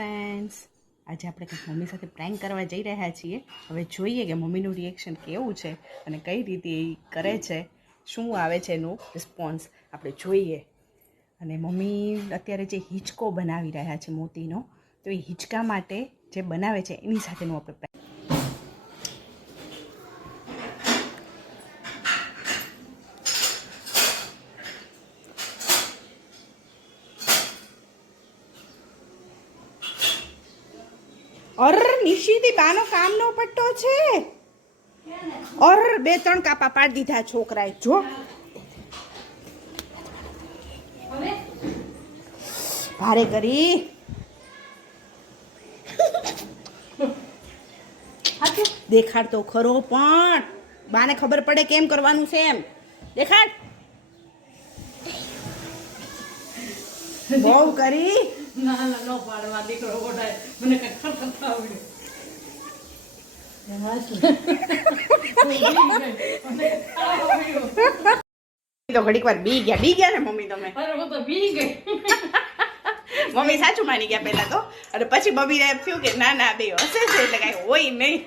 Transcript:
Friends આજે આપણે કંઈક મમ્મી સાથે પ્રેન્ક કરવા જઈ રહ્યા છીએ. હવે જોઈએ કે મમ્મીનું રિએક્શન કેવું છે અને કઈ રીતે એ કરે છે, શું આવે છે એનો રિસ્પોન્સ આપણે જોઈએ. અને મમ્મી અત્યારે જે હિંચકો બનાવી રહ્યા છે મોતીનો, તો એ હિંચકા માટે જે બનાવે છે, એની સાથેનું આપણે અર નિશિતી બાનો કામનો પટ્ટો છે. અર, બે, ત્રણ કાપા પાડી દીધા છોકરાએ, જો. ભારે કરી. દેખાડ તો ખરો પણ, બાને ખબર પડે કેમ કરવાનું છે એમ. દેખાડ. બહુ કરી. ના ના નો પાડવા દીકરો ઓઢાય. મને કઈ ખબર આવડ્યું તો ઘડીક વાર બી ગયા. બી ગયા ને મમ્મી તમે? તો બી ગઈ. મમ્મી સાચું માની ગયા પહેલા તો. અને પછી મમ્મીને એમ થયું કે ના ના બે હશે છે એટલે કાંઈ હોય નહીં.